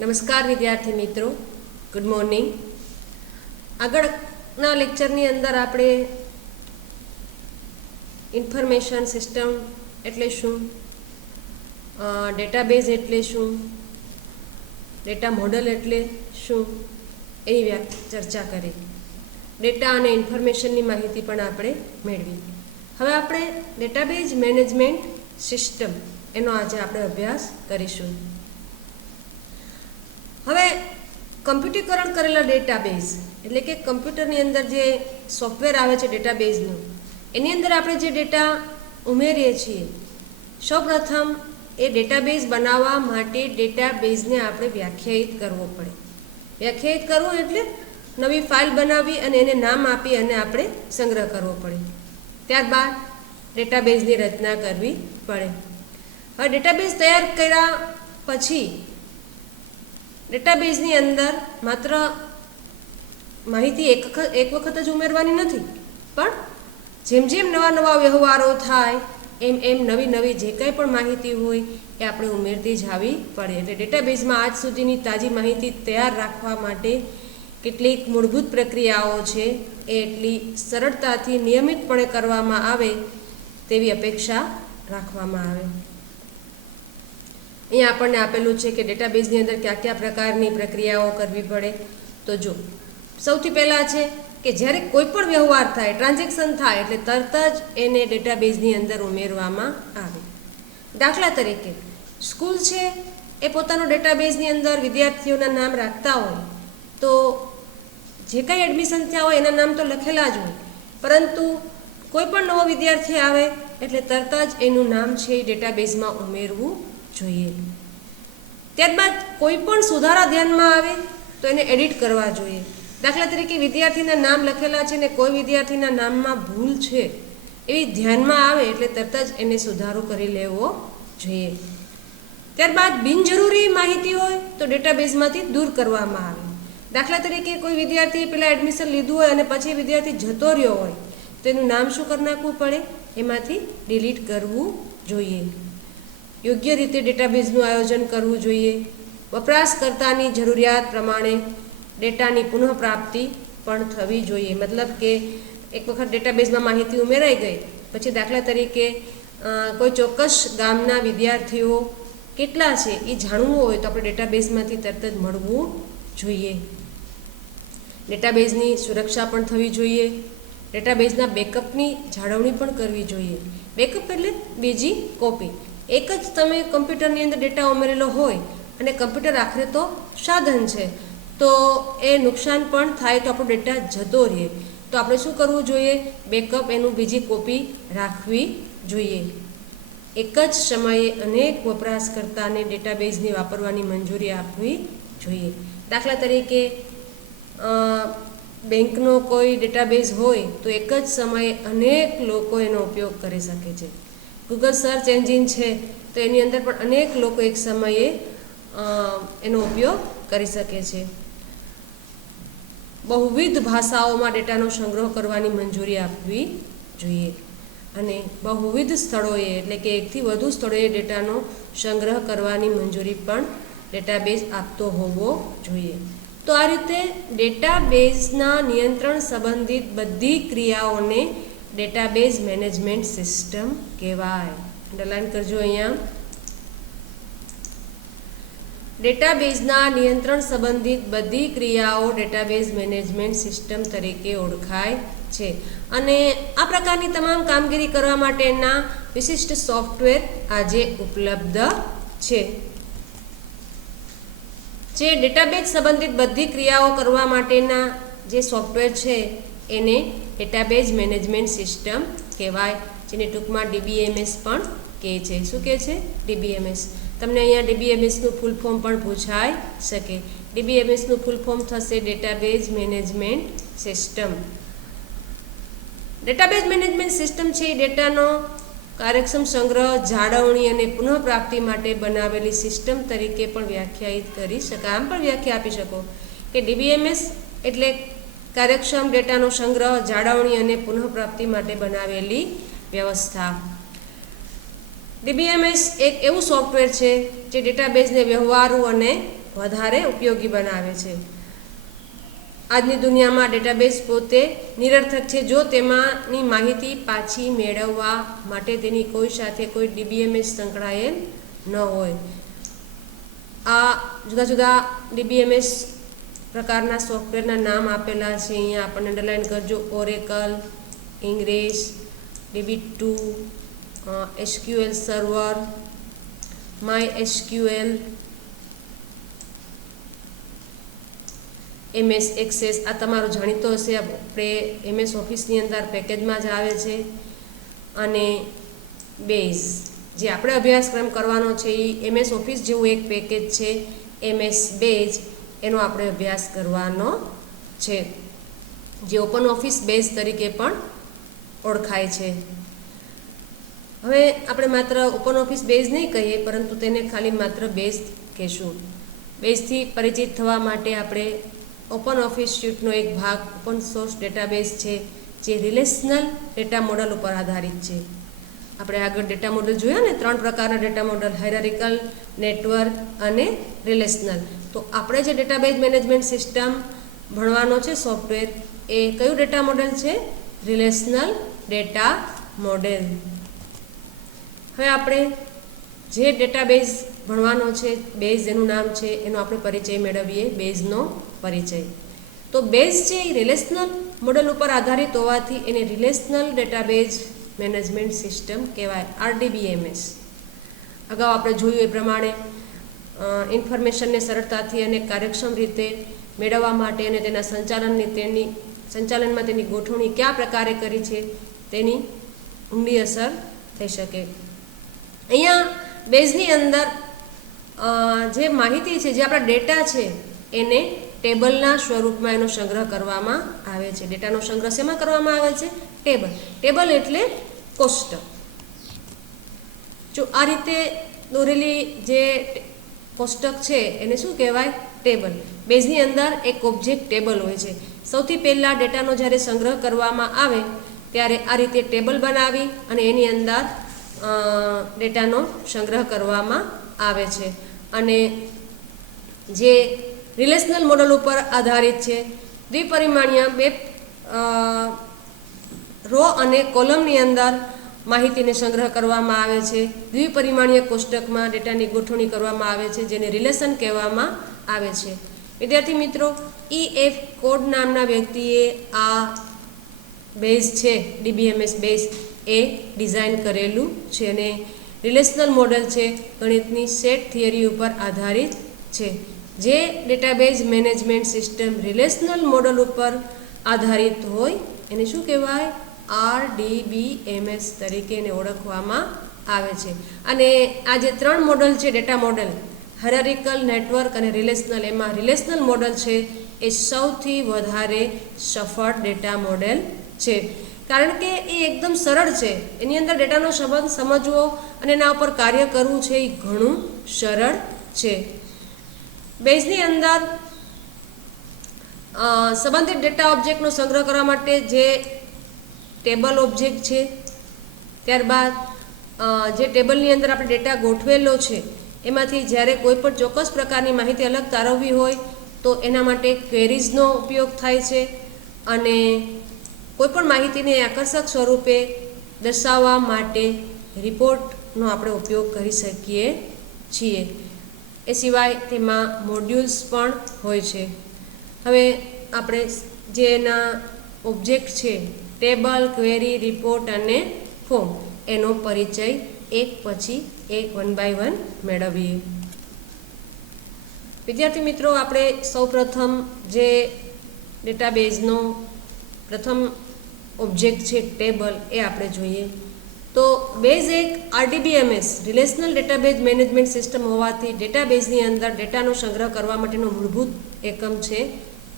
નમસ્કાર વિદ્યાર્થી મિત્રો, ગુડ મોર્નિંગ. આગળના લેક્ચરની અંદર આપણે ઇન્ફોર્મેશન સિસ્ટમ એટલે શું, ડેટાબેઝ એટલે શું, ડેટા મોડલ એટલે શું એની ચર્ચા કરી. ડેટા અને ઇન્ફોર્મેશનની માહિતી પણ આપણે મેળવી. હવે આપણે ડેટાબેઝ મેનેજમેન્ટ સિસ્ટમ એનો આજે આપણે અભ્યાસ કરીશું. હવે કમ્પ્યુટરીકરણ કરેલા ડેટાબેઝ એટલે કે કમ્પ્યુટરની અંદર જે સોફ્ટવેર આવે છે ડેટાબેઝનું, એની અંદર આપણે જે ડેટા ઉમેરીએ છીએ, સૌપ્રથમ એ ડેટાબેઝ બનાવવા માટે ડેટાબેઝને આપણે વ્યાખ્યાયિત કરવો પડે. વ્યાખ્યાયિત કરવું એટલે નવી ફાઇલ બનાવવી અને એને નામ આપી અને આપણે સંગ્રહ કરવો પડે. ત્યારબાદ ડેટાબેઝની રચના કરવી પડે. હવે ડેટાબેઝ તૈયાર કર્યા પછી ડેટાબેઝની અંદર માત્ર માહિતી એક વખત જ ઉમેરવાની નથી, પણ જેમ જેમ નવા વ્યવહારો થાય એમ એમ નવી જે કંઈ પણ માહિતી હોય એ આપણે ઉમેરતી જ આવી પડે. એટલે ડેટાબેઝમાં આજ સુધીની તાજી માહિતી તૈયાર રાખવા માટે કેટલીક મૂળભૂત પ્રક્રિયાઓ છે એ એટલી સરળતાથી નિયમિતપણે કરવામાં આવે તેવી અપેક્ષા રાખવામાં આવે. અહીંયા આપણને આપેલું છે કે ડેટાબેઝની અંદર કયા પ્રકારની પ્રક્રિયાઓ કરવી પડે. તો જો સૌથી પહેલાં છે કે જ્યારે કોઈ પણ વ્યવહાર થાય, ટ્રાન્ઝેક્શન થાય એટલે તરત જ એને ડેટાબેઝની અંદર ઉમેરવામાં આવે. દાખલા તરીકે સ્કૂલ છે એ પોતાનો ડેટાબેઝની અંદર વિદ્યાર્થીઓના નામ રાખતા હોય તો જે કંઈ એડમિશન થયા હોય એના નામ તો લખેલા જ હોય, પરંતુ કોઈ પણ નવો વિદ્યાર્થી આવે એટલે તરત જ એનું નામ છે એ ડેટાબેઝમાં ઉમેરવું જોઈએ. ત્યારબાદ કોઈ પણ સુધારા ધ્યાનમાં આવે તો એને એડિટ કરવા જોઈએ. દાખલા તરીકે વિદ્યાર્થીના નામ લખેલા છે ને કોઈ વિદ્યાર્થીના નામમાં ભૂલ છે એવી ધ્યાનમાં આવે એટલે તરત જ એને સુધારો કરી લેવો જોઈએ. ત્યારબાદ બિનજરૂરી માહિતી હોય તો ડેટાબેઝમાંથી દૂર કરવામાં આવે. દાખલા તરીકે કોઈ વિદ્યાર્થી પહેલાં એડમિશન લીધું હોય અને પછી વિદ્યાર્થી જતો રહ્યો હોય તો એનું નામ શું કરી નાખવું પડે, એમાંથી ડિલીટ કરવું જોઈએ. યોગ્ય રીતે ડેટાબેઝનું આયોજન કરવું જોઈએ. વપરાશકર્તાની જરૂરિયાત પ્રમાણે ડેટાની પુનઃપ્રાપ્તિ પણ થવી જોઈએ. મતલબ કે એક વખત ડેટાબેઝમાં માહિતી ઉમેરાઈ ગઈ પછી દાખલા તરીકે કોઈ ચોક્કસ ગામના વિદ્યાર્થીઓ કેટલા છે એ જાણવું હોય તો આપણે ડેટાબેઝમાંથી તરત જ મળવું જોઈએ. ડેટાબેઝની સુરક્ષા પણ થવી જોઈએ. ડેટાબેઝના બેકઅપની જાળવણી પણ કરવી જોઈએ. બેકઅપ એટલે બીજી કોપી. એક જ તમે કમ્પ્યુટરની અંદર ડેટા ઉમેરેલો હોય અને કમ્પ્યુટર આખરે તો સાધન છે, તો એ નુકસાન પણ થાય તો આપણો ડેટા જતો રહે. તો આપણે શું કરવું જોઈએ, બેકઅપ એનું બીજી કોપી રાખવી જોઈએ. એક જ સમયે અનેક વપરાશકર્તાને ડેટાબેઝને વાપરવાની મંજૂરી આપવી જોઈએ. દાખલા તરીકે બેંકનો કોઈ ડેટાબેઝ હોય તો એક જ સમયે અનેક લોકો એનો ઉપયોગ કરી શકે છે. ગૂગલ સર્ચ એન્જિન છે તો એની અંદર પણ અનેક લોકો એક સમયે એનો ઉપયોગ કરી શકે છે. બહુવિધ ભાષાઓમાં ડેટાનો સંગ્રહ કરવાની મંજૂરી આપવી જોઈએ અને બહુવિધ સ્થળોએ એટલે કે એકથી વધુ સ્થળોએ ડેટાનો સંગ્રહ કરવાની મંજૂરી પણ ડેટાબેઝ આપતો હોવો જોઈએ. તો આ રીતે ડેટાબેઝના નિયંત્રણ સંબંધિત બધી ક્રિયાઓને ડેટાબેઝ મેનેજમેન્ટ સિસ્ટમ કહેવાય. અંડરલાઈન કરજો અહીંયા. ડેટાબેઝના નિયંત્રણ સંબંધિત બધી ક્રિયાઓ ડેટાબેઝ મેનેજમેન્ટ સિસ્ટમ તરીકે ઓળખાય છે અને આ પ્રકારની તમામ કામગીરી કરવા માટેના વિશિષ્ટ સોફ્ટવેર આજે ઉપલબ્ધ છે. જે ડેટાબેઝ સંબંધિત બધી ક્રિયાઓ કરવા માટેના જે સોફ્ટવેર છે એને ડેટાબેઝ મેનેજમેન્ટ સિસ્ટમ કહેવાય, જેને ટૂંકમાં DBMS પણ કહે છે. શું કહે છે? DBMS. તમને અહીંયા DBMSનું ફૂલ ફોર્મ પણ પૂછાઈ શકે. DBMSનું ફૂલ ફોર્મ થશે database management system. Database management system છે એ ડેટાનો કાર્યક્ષમ સંગ્રહ, જાળવણી અને પુનઃપ્રાપ્તિ માટે બનાવેલી સિસ્ટમ તરીકે પણ વ્યાખ્યાયિત કરી શકાય. આમ પણ વ્યાખ્યા આપી શકો કે DBMS એટલે કાર્યક્ષમ ડેટાનો સંગ્રહ, જાળવણી અને પુનઃપ્રાપ્તિ માટે બનાવેલી વ્યવસ્થા. DBMS એક એવું સોફ્ટવેર છે જે ડેટાબેઝને વ્યવહારુ અને વધારે ઉપયોગી બનાવે છે. આજની દુનિયામાં ડેટાબેઝ પોતે નિરર્થક છે જો તેમાંની માહિતી પાછી મેળવવા માટે તેની કોઈ સાથે કોઈ DBMS સંકળાયેલ ન હોય. આ જુદા જુદા DBMS પ્રકારના સોફ્ટવેરના નામ આપેલા છે, અહીંયા આપણને અંડરલાઇન કરજો. Oracle, Ingres, DB2, SQL server, MySQL, MS Access. આ તમારો જાણીતો હશે, આપણે MS ઓફિસની અંદર પેકેજમાં જ આવે છે. અને બેઝ જે આપણે અભ્યાસક્રમ કરવાનો છે એ MS ઓફિસ જેવું એક પેકેજ છે, MS બેઝ, એનો આપણે અભ્યાસ કરવાનો છે, જે ઓપન ઓફિસ બેઝ તરીકે પણ ઓળખાય છે. હવે આપણે માત્ર ઓપન ઓફિસ બેઝ નહીં કહીએ, પરંતુ તેને ખાલી માત્ર બેઝ કહેશું. બેઝથી પરિચિત થવા માટે આપણે ઓપન ઓફિસ સ્યુટનો એક ભાગ ઓપન સોર્સ ડેટાબેઝ છે, જે રિલેશનલ ડેટા મોડલ ઉપર આધારિત છે. આપણે આગળ ડેટા મોડલ જોયા ને, 3 પ્રકારના ડેટા મોડલ, હાયરાર્કિકલ, નેટવર્ક અને રિલેશનલ. તો આપણે જે ડેટાબેઝ મેનેજમેન્ટ સિસ્ટમ ભણવાનો છે સોફ્ટવેર, એ કયું ડેટા મોડલ છે? Relational data model. હવે આપણે જે ડેટાબેઝ ભણવાનો છે, બેઝ એનું નામ છે, એનો આપણે પરિચય મેળવીએ, બેઝનો પરિચય. તો બેઝ છે એ રિલેશનલ મોડલ ઉપર આધારિત હોવાથી એને રિલેશનલ ડેટાબેઝ મેનેજમેન્ટ સિસ્ટમ કહેવાય, RDBMS. અગાઉ આપણે જોયું એ પ્રમાણે ઇન્ફોર્મેશનને સરળતાથી અને કાર્યક્ષમ રીતે મેળવવા માટે અને તેના સંચાલનમાં તેની ગોઠવણી કયા પ્રકારે કરી છે તેની ઊંડી અસર થઈ શકે. અહીંયા બેઝની અંદર જે માહિતી છે, જે આપણા ડેટા છે, એને ટેબલના સ્વરૂપમાં એનો સંગ્રહ કરવામાં આવે છે. ડેટાનો સંગ્રહ શેમાં કરવામાં આવે છે? ટેબલ. ટેબલ એટલે કોષ્ટક. જો આ રીતે દોરેલી જે કોષ્ટક છે એને શું કહેવાય? ટેબલ. બેઝની અંદર એક ઓબ્જેક્ટ ટેબલ હોય છે. સૌથી પહેલાં ડેટાનો જ્યારે સંગ્રહ કરવામાં આવે ત્યારે આ રીતે ટેબલ બનાવી અને એની અંદર ડેટાનો સંગ્રહ કરવામાં આવે છે. અને જે રિલેશનલ મોડલ ઉપર આધારિત છે, દ્વિપરિમાણીય બે રો અને કોલમની અંદર માહિતીને સંગ્રહ કરવામાં આવે છે. દ્વિપરિમાણીય કોષ્ટકમાં ડેટાની ગોઠવણી કરવામાં આવે છે, જેને રિલેશન કહેવામાં આવે છે. વિદ્યાર્થી મિત્રો, EF કોડ નામના વ્યક્તિએ આ બેઝ છે, DBMS બેઝ, એ ડિઝાઇન કરેલું છે. અને રિલેશનલ મોડલ છે, ગણિતની સેટ થિયરી ઉપર આધારિત છે. જે database management system relational model ઉપર આધારિત હોય એને શું કહેવાય? RDBMS તરીકે એને ઓળખવામાં આવે છે. અને આ જે 3 મોડલ છે, ડેટા મોડલ, હાયરાર્કિકલ, નેટવર્ક અને રિલેશનલ, એમાં રિલેશનલ મોડલ છે એ સૌથી વધારે સફળ ડેટા મોડેલ છે. કારણ કે એ એકદમ સરળ છે. એની અંદર ડેટાનો સંબંધ સમજવો અને એના ઉપર કાર્ય કરવું છે એ ઘણું સરળ છે. બેઝની અંદર સંબંધિત ડેટા ઓબ્જેક્ટનો સંગ્રહ કરવા માટે જે ટેબલ ઓબ્જેક્ટ છે, ત્યારબાદ જે ટેબલની અંદર આપણે ડેટા ગોઠવેલો છે એમાંથી જ્યારે કોઈ પણ ચોક્કસ પ્રકારની માહિતી અલગ તારવવી હોય તો એના માટે ક્વેરીઝનો ઉપયોગ થાય છે. અને કોઈપણ માહિતીને આકર્ષક સ્વરૂપે દર્શાવવા માટે રિપોર્ટનો આપણે ઉપયોગ કરી શકીએ છીએ. એ સિવાય તેમાં મોડ્યુલ્સ પણ હોય છે. હવે આપણે જે એના ઓબ્જેક્ટ છે, ટેબલ, ક્વેરી, રિપોર્ટ અને ફોર્મ, એનો પરિચય એક પછી એક 1 by 1 મેળવીએ. વિદ્યાર્થી મિત્રો, આપણે સૌપ્રથમ જે ડેટાબેઝનો પ્રથમ ઓબ્જેક્ટ છે ટેબલ, એ આપણે જોઈએ. તો બેઝ એક RDBMS relational database management system હોવાથી ડેટાબેઝની અંદર ડેટાનો સંગ્રહ કરવા માટેનો મૂળભૂત એકમ છે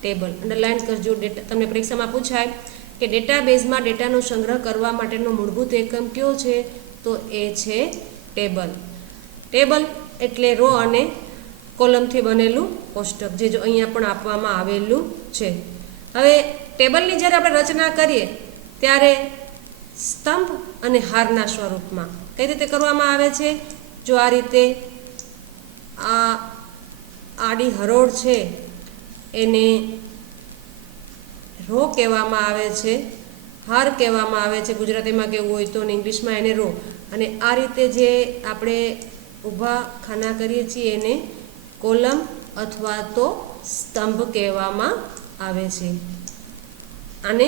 ટેબલ. અંડરલાઇન કરજો. તમને પરીક્ષામાં પૂછાય કે ડેટાબેઝમાં ડેટાનો સંગ્રહ કરવા માટેનો મૂળભૂત એકમ કયો છે? તો એ છે ટેબલ. ટેબલ એટલે રો અને કોલમથી બનેલું કોષ્ટક, જે જો અહીંયા પણ આપવામાં આવેલું છે. હવે ટેબલની જ્યારે આપણે રચના કરીએ ત્યારે સ્તંભ અને હારના સ્વરૂપમાં કઈ રીતે કરવામાં આવે છે? જો આ રીતે આ આડી હરોળ છે એને રો કહેવામાં આવે છે, હાર કહેવામાં આવે છે, ગુજરાતીમાં કહેવું હોય તો, અને ઇંગ્લિશમાં એને રો. અને આ રીતે જે આપણે ઊભા ખાના કરીએ છીએ એને કોલમ અથવા તો સ્તંભ કહેવામાં આવે છે. આને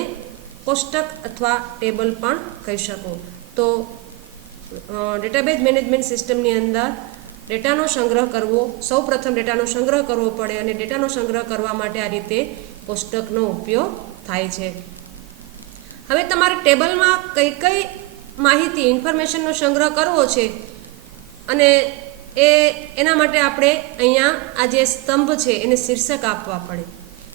કોષ્ટક અથવા ટેબલ પણ કહી શકો. તો ડેટાબેઝ મેનેજમેન્ટ સિસ્ટમની અંદર ડેટાનો સંગ્રહ કરવો, સૌ પ્રથમ ડેટાનો સંગ્રહ કરવો પડે, અને ડેટાનો સંગ્રહ કરવા માટે આ રીતે કોષ્ટકનો ઉપયોગ થાય છે. હવે તમારે ટેબલમાં કઈ કઈ માહિતી, ઇન્ફોર્મેશનનો સંગ્રહ કરવો છે, અને એના માટે આપણે અહીંયા આ જે સ્તંભ છે એને શીર્ષક આપવા પડે.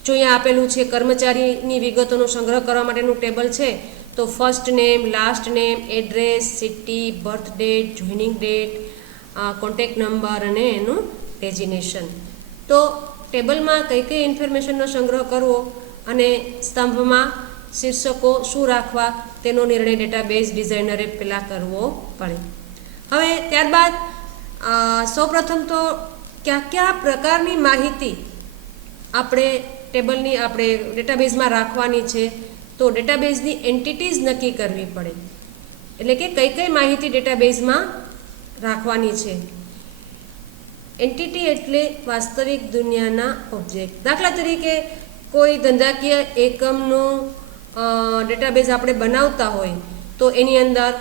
જો અહીંયા આપેલું છે કર્મચારીની વિગતોનો સંગ્રહ કરવા માટેનું ટેબલ છે, તો first name, last name, address, city, birth date, joining date, contact number અને એનું ડેઝિગ્નેશન. તો ટેબલમાં કઈ કઈ ઇન્ફોર્મેશનનો સંગ્રહ કરવો અને સ્તંભમાં શીર્ષકો શું રાખવા તેનો નિર્ણય ડેટાબેઝ ડિઝાઇનરે પહેલાં કરવો પડે. હવે ત્યારબાદ સૌપ્રથમ તો કયા પ્રકારની માહિતી આપણે ડેટાબેઝમાં રાખવાની છે, તો ડેટાબેઝની એન્ટિટીઝ નક્કી કરવી પડે. એટલે કે કઈ માહિતી ડેટાબેઝમાં રાખવાની છે. એન્ટિટી એટલે વાસ્તવિક દુનિયાના ઓબ્જેક્ટ. દાખલા તરીકે કોઈ ધંધાકીય એકમનું ડેટાબેઝ આપણે બનાવતા હોય તો એની અંદર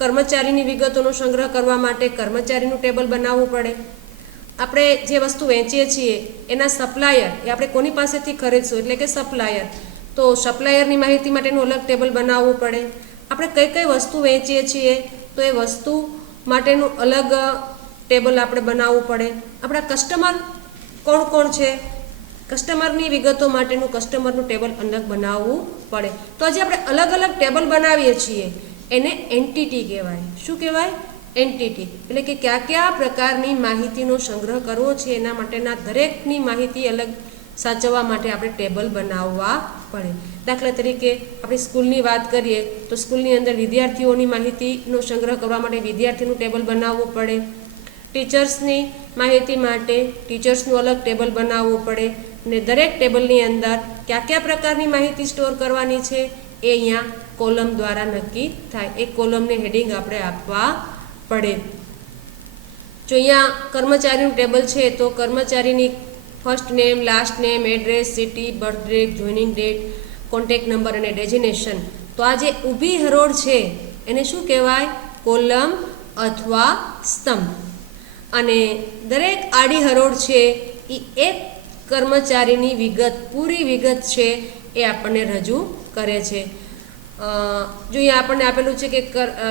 કર્મચારીની વિગતોનો સંગ્રહ કરવા માટે કર્મચારીનું ટેબલ બનાવવું પડે. આપણે જે વસ્તુ વેચીએ છીએ એના સપ્લાયર, એ આપણે કોની પાસેથી ખરીદશું એટલે કે સપ્લાયર, તો સપ્લાયરની માહિતી માટેનું અલગ ટેબલ બનાવવું પડે. આપણે કઈ વસ્તુ વેચીએ છીએ તો એ વસ્તુ માટેનું અલગ ટેબલ આપણે બનાવવું પડે. આપણા કસ્ટમર કોણ છે, કસ્ટમરની વિગતો માટેનું કસ્ટમરનું ટેબલ અલગ બનાવવું પડે. તો આજે આપણે અલગ અલગ ટેબલ બનાવીએ છીએ એને એન્ટિટી કહેવાય. શું કહેવાય? એન્ટિટી. એટલે કે કયા પ્રકારની માહિતીનો સંગ્રહ કરવો છે એના માટેના દરેકની માહિતી અલગ સાચવવા માટે આપણે ટેબલ બનાવવા પડે. દાખલા તરીકે આપણે સ્કૂલની વાત કરીએ તો સ્કૂલની અંદર વિદ્યાર્થીઓની માહિતીનો સંગ્રહ કરવા માટે વિદ્યાર્થીનું ટેબલ બનાવવું પડે. ટીચર્સની માહિતી માટે ટીચર્સનું અલગ ટેબલ બનાવવું પડે. અને દરેક ટેબલની અંદર કયા પ્રકારની માહિતી સ્ટોર કરવાની છે એ અહીંયા કોલમ દ્વારા નક્કી થાય. એ કોલમને હેડિંગ આપણે આપવા પડે. જો અહીંયા કર્મચારીનું ટેબલ છે તો કર્મચારીની first name, last name, address, city, birth date, joining date, contact number અને ડેઝિગ્નેશન. તો આ જે ઊભી હરોળ છે એને શું કહેવાય? કોલમ અથવા સ્તંભ. અને દરેક આડી હરોળ છે એ એક કર્મચારીની વિગત, પૂરી વિગત છે એ આપણને રજૂ કરે છે. જો અહીંયા આપણને આપેલું છે કે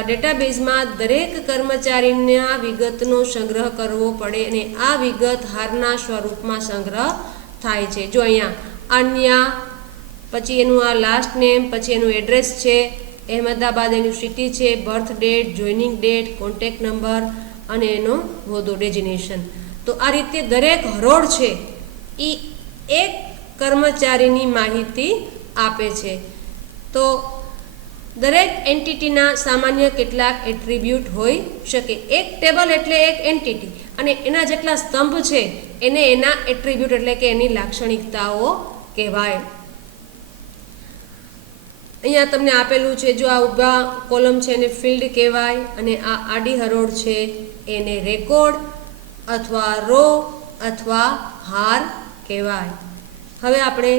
ડેટાબેઝમાં દરેક કર્મચારીના વિગતનો સંગ્રહ કરવો પડે અને આ વિગત હારના સ્વરૂપમાં સંગ્રહ થાય છે. જો અહીંયા અન્ય, પછી એનું આ લાસ્ટ નેમ, પછી એનું એડ્રેસ છે, અહેમદાબાદ એનું સિટી છે, birth date, joining date, contact number અને એનો હોદ્દો, ડેઝિગ્નેશન. તો આ રીતે દરેક હરોળ છે એ એક કર્મચારીની માહિતી આપે છે. તો દરેક એન્ટિટીના સામાન્ય કેટલાક એટ્રીબ્યુટ હોઈ શકે. એક ટેબલ એટલે એક એન્ટિટી અને એના જેટલા સ્તંભ છે એને એના એટ્રીબ્યુટ એટલે કે એની લાક્ષણિકતાઓ કહેવાય. અહીંયા તમને આપેલું છે, જો આ ઊભા કોલમ છે એને ફિલ્ડ કહેવાય અને આ આડી હરોળ છે એને રેકોર્ડ અથવા રો અથવા હાર કહેવાય. હવે આપણે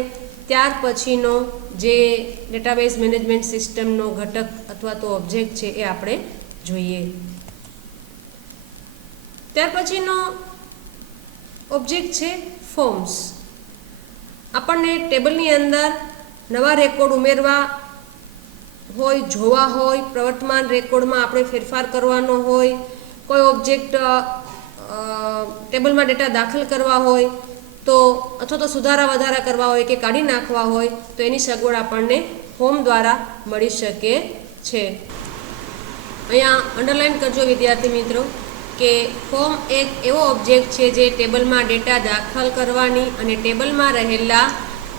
ત્યાર પછીનો જે ડેટાબેઝ મેનેજમેન્ટ સિસ્ટમનો ઘટક અથવા તો ઓબ્જેક્ટ છે એ આપણે જોઈએ. ત્યાર પછીનો ઓબ્જેક્ટ છે ફોર્મ્સ. આપણને ટેબલની અંદર નવા રેકોર્ડ ઉમેરવા હોય, જોવા હોય, પ્રવર્તમાન રેકોર્ડમાં આપણે ફેરફાર કરવાનો હોય, કોઈ ઓબ્જેક્ટ ટેબલમાં ડેટા દાખલ કરવા હોય તો, અથવા તો સુધારા વધારા કરવા હોય કે કાઢી નાખવા હોય તો એની સગવડ આપણને ફોર્મ દ્વારા મળી શકે છે. અહીંયા અંડરલાઇન કરજો વિદ્યાર્થી મિત્રો કે ફોર્મ એક એવો ઓબ્જેક્ટ છે જે ટેબલમાં ડેટા દાખલ કરવાની અને ટેબલમાં રહેલા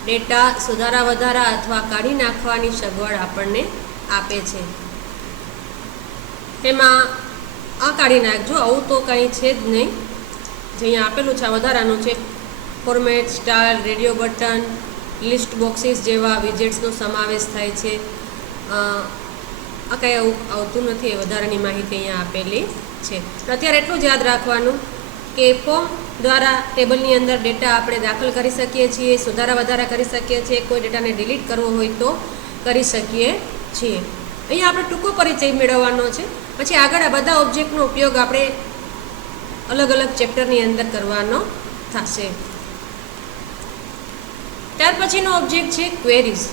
ડેટા સુધારા વધારા અથવા કાઢી નાખવાની સગવડ આપણને આપે છે. એમાં આ કાઢી નાખજો, આવું તો કંઈ છે જ નહીં. જે અહીંયા આપેલું છે આ વધારાનું છે. Format, style, radio button, list boxes જેવા વિજેટ્સનો સમાવેશ થાય છે. આ કંઈ આવું આવતું નથી, એ વધારાની માહિતી અહીંયા આપેલી છે. અત્યારે એટલું જ યાદ રાખવાનું કે ફોર્મ દ્વારા ટેબલની અંદર ડેટા આપણે દાખલ કરી શકીએ છીએ, સુધારા વધારા કરી શકીએ છીએ, કોઈ ડેટાને ડિલીટ કરવો હોય તો કરી શકીએ છીએ. અહીંયા આપણે ટૂંકો પરિચય મેળવવાનો છે. પછી આગળ આ બધા ઓબ્જેક્ટનો ઉપયોગ આપણે અલગ અલગ ચેપ્ટરની અંદર કરવાનો થશે. ત્યાર પછીનો ઓબ્જેક્ટ છે ક્વેરીઝ.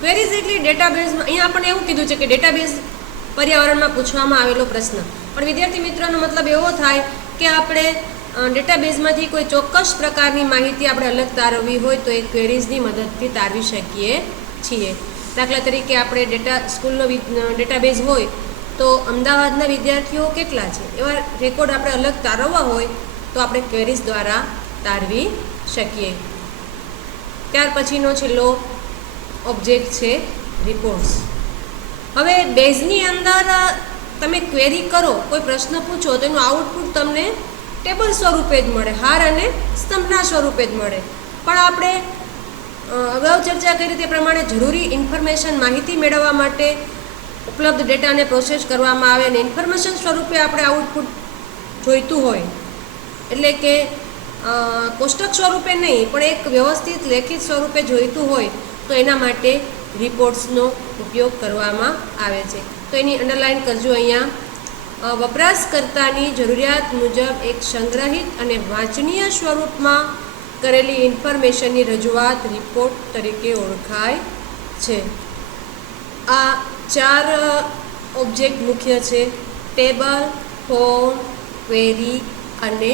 ક્વેરીઝ એટલે ડેટાબેઝમાં, અહીંયા આપણને એવું કીધું છે કે ડેટાબેઝ પર્યાવરણમાં પૂછવામાં આવેલો પ્રશ્ન. પણ વિદ્યાર્થી મિત્રોનો મતલબ એવો થાય કે આપણે ડેટાબેઝમાંથી કોઈ ચોક્કસ પ્રકારની માહિતી આપણે અલગ તારવવી હોય તો એ ક્વેરીઝની મદદથી તારવી શકીએ છીએ. દાખલા તરીકે આપણે સ્કૂલનો ડેટાબેઝ હોય તો અમદાવાદના વિદ્યાર્થીઓ કેટલા છે એવા રેકોર્ડ આપણે અલગ તારવવા હોય તો આપણે ક્વેરીઝ દ્વારા તારવી શકીએ. ત્યાર પછીનો છેલ્લો ઓબ્જેક્ટ છે રિપોર્ટ્સ. હવે બેઝની અંદર તમે ક્વેરી કરો, કોઈ પ્રશ્ન પૂછો તો એનું આઉટપુટ તમને ટેબલ સ્વરૂપે જ મળે, હાર અને સ્તંભના સ્વરૂપે જ મળે. પણ આપણે અગાઉ ચર્ચા કરી તે પ્રમાણે જરૂરી ઇન્ફોર્મેશન, માહિતી મેળવવા માટે ઉપલબ્ધ ડેટાને પ્રોસેસ કરવામાં આવે અને ઇન્ફોર્મેશન સ્વરૂપે આપણે આઉટપુટ જોઈતું હોય, એટલે કે કોષ્ટક સ્વરૂપે નહીં પણ એક વ્યવસ્થિત લેખિત સ્વરૂપે જોઈતું હોય તો એના માટે રિપોર્ટ્સનો ઉપયોગ કરવામાં આવે છે. તો એની અંડરલાઇન કરજો અહીંયા. વપરાશકર્તાની જરૂરિયાત મુજબ એક સંગ્રહિત અને વાંચનીય સ્વરૂપમાં કરેલી ઇન્ફોર્મેશનની રજૂઆત રિપોર્ટ તરીકે ઓળખાય છે. આ 4 ઓબ્જેક્ટ મુખ્ય છે: ટેબલ, ફોર્મ, ક્વેરી અને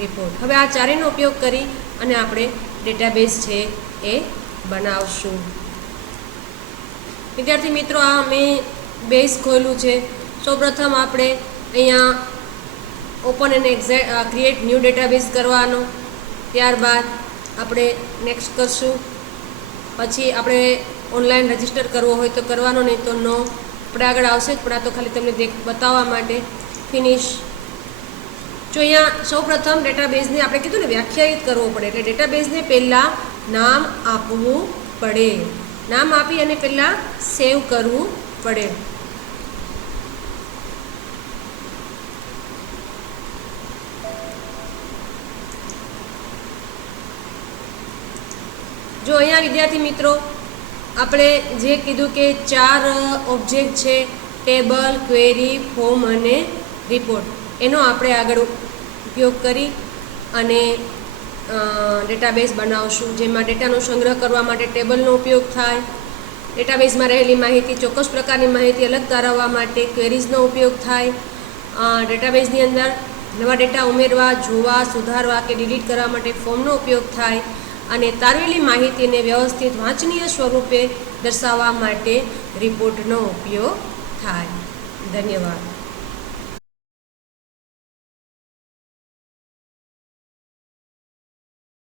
રિપોર્ટ. હવે આ ચારેયનો ઉપયોગ કરી અને આપણે ડેટાબેઝ છે એ બનાવશું. વિદ્યાર્થી મિત્રો, આ મેં બેઝ ખોલ્યું છે. સૌપ્રથમ આપણે અહીંયા ઓપન અને ક્રિએટ ન્યૂ ડેટાબેઝ કરવાનો. ત્યારબાદ આપણે નેક્સ્ટ કરશું. પછી આપણે ઓનલાઈન રજિસ્ટર કરવો હોય તો કરવાનો, નહીં તો નો. આપણે આગળ આવશે જ, પણ આ તો ખાલી તમને બતાવવા માટે. ફિનિશ. જો અહીંયા સૌપ્રથમ ડેટાબેઝને આપણે કીધું ને વ્યાખ્યાયિત કરવો પડે, એટલે ડેટાબેઝને પહેલાં નામ આપવું પડે. નામ આપી અને પહેલાં સેવ કરવું પડે. જો અહીંયા વિદ્યાર્થી મિત્રો આપણે જે કીધું કે 4 ઓબ્જેક્ટ છે, ટેબલ, ક્વેરી, ફોર્મ અને રિપોર્ટ, એનો આપણે આગળ ઉપયોગ કરી અને ડેટાબેઝ બનાવશું. જેમાં ડેટાનો સંગ્રહ કરવા માટે ટેબલનો ઉપયોગ થાય, ડેટાબેઝમાં રહેલી માહિતી, ચોક્કસ પ્રકારની માહિતી અલગ તારવવા માટે ક્વેરીઝનો ઉપયોગ થાય, ડેટાબેઝની અંદર નવા ડેટા ઉમેરવા, જોવા, સુધારવા કે ડિલીટ કરવા માટે ફોર્મનો ઉપયોગ થાય અને તારવેલી માહિતીને વ્યવસ્થિત વાંચનીય સ્વરૂપે દર્શાવવા માટે રિપોર્ટનો ઉપયોગ થાય. ધન્યવાદ.